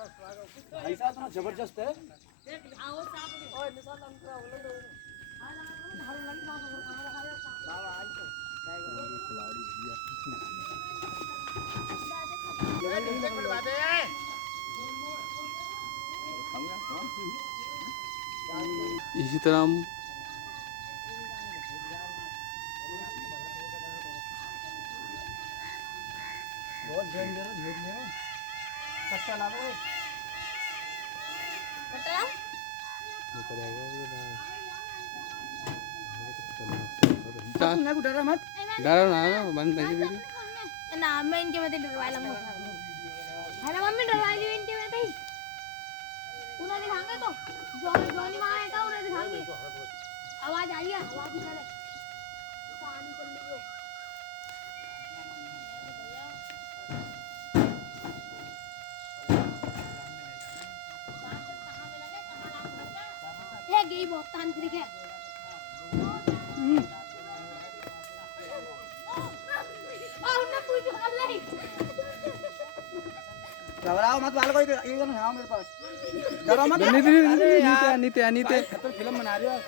भाई साहब इतना जबरदस्त है। इसी तरह हम बहुत डेंजरस है। कट्टा लागो कट्टा ना को डरा मत। डरो ना बंद कर वीडियो ना मैं इनके में डरवाला है ना मम्मी डरवाली इनके में ही उन्हें दिखाएंगे तो जॉनी वहां है का उन्हें दिखाएंगे आवाज आई है हवा की चले कहानी चल रही हो ये गई बहुत तांत्रिक है घबराओ मत वाल कोई ये ना हां मेरे पास डरो मत। नीते खतर फिल्म बना रहे हो।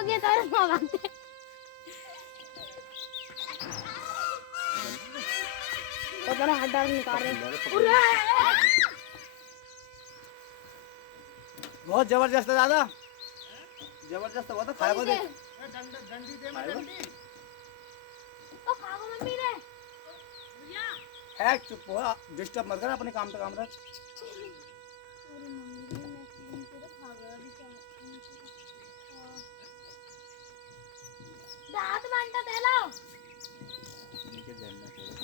ओके तारे मारते तो बड़ा हड्डा निकाल रहे बहुत जबरदस्त है दादा जबरदस्त बहुत खाए को दे डंडी दे मैं डंडी तो खाओ मम्मी ने भैया है चुप हो डिस्टर्ब मत कर अपने काम पे काम रख। दांत मांटा दे लो नीचे जानना चाहिए।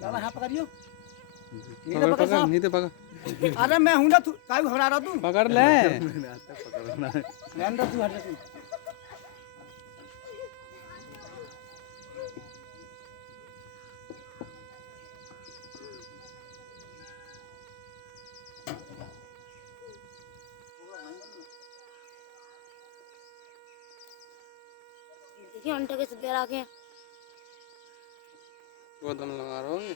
दादा यहाँ पकड़ियो नीते पकड़ अरे मैं हूँ ना तू काय घबरा रहा तू पकड़ ले मैं अंदर तू हट जा तू। देखिए अंटे के सीधे रखे वो दम लगा रहे होंगे।